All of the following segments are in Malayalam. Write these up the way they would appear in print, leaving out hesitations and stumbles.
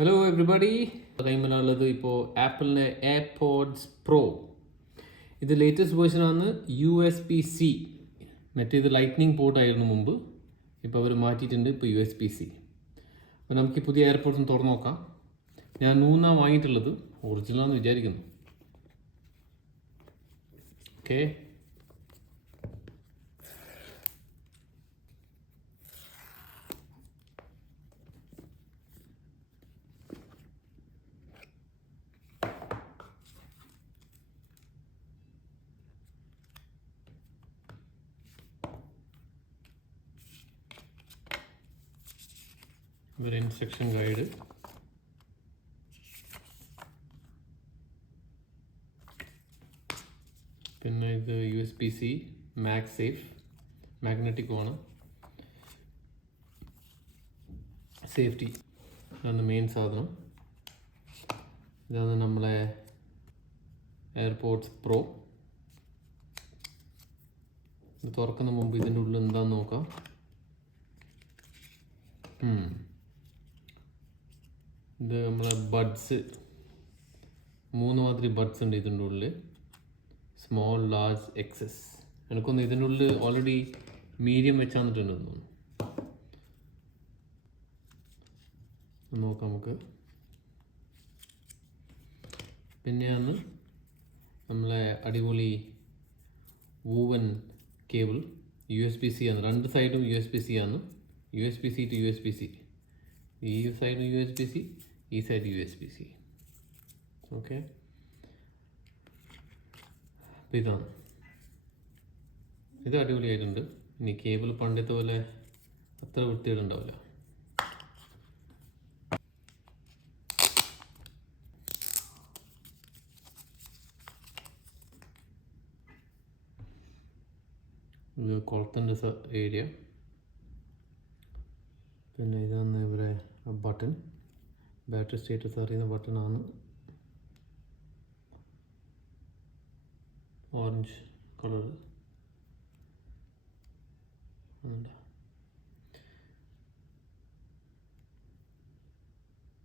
ഹലോ എവ്രിബഡി, കൈമലുള്ളത് ഇപ്പോൾ ആപ്പിളിൻ്റെ എയർപോഡ്സ് പ്രോ. ഇത് ലേറ്റസ്റ്റ് വേർഷനാണ് USB-C. മറ്റേത് ലൈറ്റ്നിങ് പോർട്ടായിരുന്നു മുമ്പ്. ഇപ്പോൾ അവർ മാറ്റിയിട്ടുണ്ട്, ഇപ്പോൾ USB-C. അപ്പോൾ നമുക്ക് ഈ പുതിയ എയർപോഡ്സ് തുറന്നു നോക്കാം. ഞാൻ 3 വാങ്ങിയിട്ടുള്ളത്, ഒറിജിനലാണെന്ന് വിചാരിക്കുന്നു. ഓക്കെ, ഒരു ഇൻസ്ട്രക്ഷൻ ഗൈഡ്, പിന്നെ ഇത് USB-C മാഗ്സേഫ്, മാഗ്നറ്റിക് ആണ്. സേഫ്റ്റി ഇതാണ് മെയിൻ സാധനം. ഇതാണ് നമ്മളെ എയർപോഡ്സ് പ്രോ. ഇത് തുറക്കുന്ന മുമ്പ് ഇതിൻ്റെ ഉള്ളിൽ എന്താണെന്ന് നോക്കാം. ഇത് നമ്മളെ ബഡ്സ്, 3 മാതിരി ബഡ്സ് ഉണ്ട് ഇതിൻ്റെ ഉള്ളിൽ. Small, large, XS. എനിക്കൊന്ന് ഇതിൻ്റെ ഉള്ളിൽ ഓൾറെഡി മീഡിയം വെച്ചാന്നിട്ടുണ്ട് തോന്നുന്നു. നോക്കാം നമുക്ക്. പിന്നെയാണ് നമ്മളെ അടിപൊളി വൂവൻ കേബിൾ. USB-C ആണ്, 2 സൈഡും USB-C ആണ്. USB-C to USB-C. ഈ സൈഡ് USB-C, ഈ സൈഡ് USB-C. ഓക്കെ, അപ്പോൾ ഇതാണ്. ഇത് അടിപൊളിയായിട്ടുണ്ട്. ഇനി കേബിൾ പണ്ടത്തെ പോലെ അത്ര വൃത്തികേടുണ്ടാവില്ല. ഇത് കുളത്തിൻ്റെ ഏരിയ. പിന്നെ ഇതാണ് ഇവിടെ ബട്ടൺ, ബാറ്ററി സ്റ്റേറ്റസ് അറിയുന്ന ബട്ടണാണ്. ഓറഞ്ച് കളർ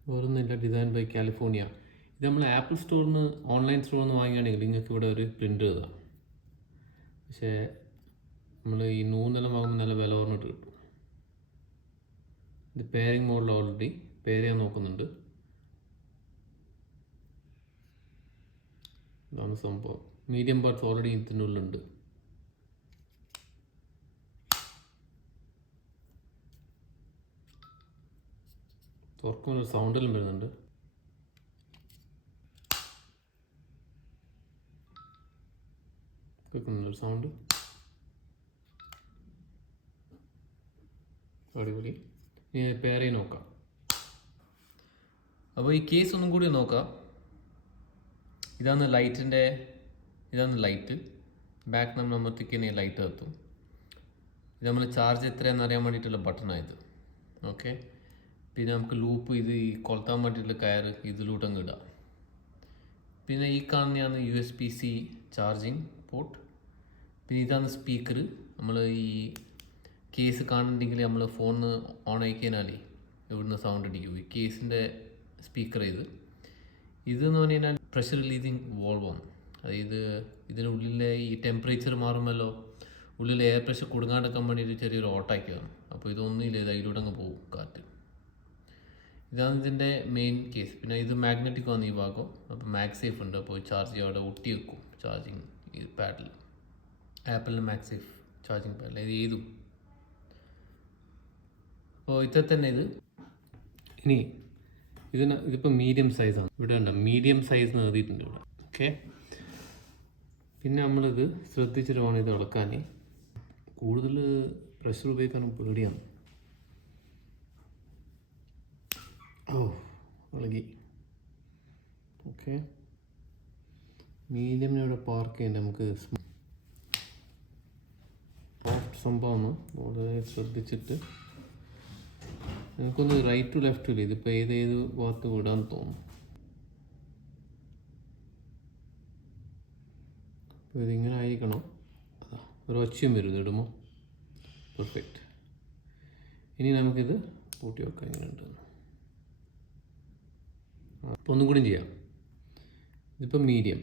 വേറൊന്നുമില്ല. Design by California. ഇത് നമ്മൾ ആപ്പിൾ സ്റ്റോറിൽ നിന്ന്, ഓൺലൈൻ സ്റ്റോറിൽ നിന്ന് വാങ്ങുകയാണെങ്കിൽ നിങ്ങൾക്ക് ഇവിടെ ഒരു പ്രിൻ്റ് എഴുതാം. പക്ഷേ നമ്മൾ ഈ 3 വാങ്ങുമ്പോൾ നല്ല വില പറഞ്ഞിട്ട് കിട്ടും. ഇത് പെയറിങ് മോഡിൽ ഓൾറെഡി പെയർ ചെയ്യാൻ നോക്കുന്നുണ്ട്. ഇതാണ് സംഭവം. മീഡിയം ബഡ്സ് ഓൾറെഡി ഇതിൻ്റെ ഉള്ളിലുണ്ട്. തുറക്കുമ്പോൾ ഒരു സൗണ്ടെല്ലാം വരുന്നുണ്ട്. കേൾക്കുന്നുണ്ട് സൗണ്ട്. അടിപൊളി. ഇനി പെയർ ചെയ്ത് നോക്കാം. അപ്പോൾ ഈ കേസ് ഒന്നും കൂടി നോക്കാം. ഇതാണ് ലൈറ്റ്. ബാക്ക് നമ്മൾ അമർത്തിക്കുന്ന ലൈറ്റ് എത്തും. ഇത് നമ്മൾ ചാർജ് എത്രയാണെന്ന് അറിയാൻ വേണ്ടിയിട്ടുള്ള ബട്ടണായത്. ഓക്കെ, പിന്നെ നമുക്ക് ലൂപ്പ്, ഇത് ഈ കൊളുത്താൻ വേണ്ടിയിട്ടുള്ള കയറ് ഇതിലൂടെ അങ്ങ് ഇടാം. പിന്നെ ഈ കാണുന്നതാണ് USB-C ചാർജിങ് പോർട്ട്. പിന്നെ ഇതാണ് സ്പീക്കർ. നമ്മൾ ഈ കേസ് കാണുന്നുണ്ടെങ്കിൽ നമ്മൾ ഫോണിന് ഓൺ ആക്കി കഴിഞ്ഞാൽ ഇവിടുന്ന് സൗണ്ട് അടിക്കും. ഈ കേസിൻ്റെ സ്പീക്കർ ഇതെന്ന് പറഞ്ഞു കഴിഞ്ഞാൽ പ്രഷർ റിലീസിങ് വോൾവാണ്. അതായത് ഇതിനുള്ളിലെ ഈ ടെമ്പറേച്ചർ മാറുമല്ലോ, ഉള്ളിൽ എയർ പ്രഷർ കൊടുങ്ങാണ്ടിരിക്കാൻ വേണ്ടിയിട്ട് ചെറിയൊരു ഓട്ടാക്കിയതാണ്. അപ്പോൾ ഇതൊന്നുമില്ല, ഇത് അതിലൂടെ അങ്ങ് പോകും കാറ്റ്. ഇതാണ് ഇതിൻ്റെ മെയിൻ കേസ്. പിന്നെ ഇത് മാഗ്നറ്റിക് ആണ് ഈ ഭാഗം. അപ്പോൾ മാഗ്സേഫ് ഉണ്ട്. അപ്പോൾ ചാർജ് അവിടെ ഒട്ടി വെക്കും ചാർജിങ് ഈ പാഡിൽ. ആപ്പിളിൻ്റെ മാഗ്സേഫ് ചാർജിങ് പാഡിൽ ഇത് ചെയ്തു. അപ്പോൾ ഇത്ര തന്നെ ഇത്. ഇനി ഇതിപ്പോൾ മീഡിയം സൈസാണ്. ഇവിടെ ഉണ്ട് മീഡിയം സൈസ് എഴുതിയിട്ടുണ്ട് ഇവിടെ. ഓക്കെ, പിന്നെ നമ്മളിത് ശ്രദ്ധിച്ചിട്ട് വേണം ഇത് ഇളക്കാൻ. കൂടുതൽ പ്രഷർ ഉപയോഗിക്കാനും പേടിയാണ്. ഇളകി. ഓക്കെ, മീഡിയമിനവിടെ പാർക്ക് ചെയ്യേണ്ട. നമുക്ക് സോഫ്റ്റ് സംഭവമാണ്, വളരെ ശ്രദ്ധിച്ചിട്ട്. എനിക്കൊന്ന് റൈറ്റ് ടു ലെഫ്റ്റ് ഇല്ല, ഇതിപ്പോൾ ഏത് ഭാഗത്ത് വിടാൻ തോന്നും. അപ്പോൾ ഇതിങ്ങനെ ആയിരിക്കണം. ഒരു ഒച്ചയും വരും ഇതിടുമ്പോൾ. പെർഫെക്റ്റ്. ഇനി നമുക്കിത് പൂട്ടി വെക്കാം. ഇങ്ങനെ ഉണ്ട്. അപ്പോൾ ഒന്നും കൂടി ചെയ്യാം. ഇതിപ്പോൾ മീഡിയം,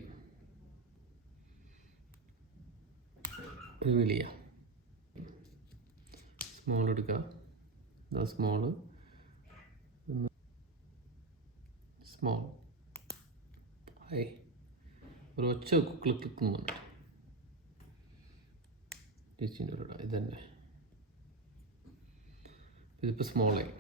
ഇത് വലിയ, സ്മോൾ എടുക്കുക. ഇതാ സ്മോള്, സ്മോൾ, ഹൈ, ഒരു ഒച്ച ക്ലിക്ക് ക്ലിക്ക് വന്നു. ഇത് തന്നെ, ഇതിപ്പോൾ സ്മോളായി.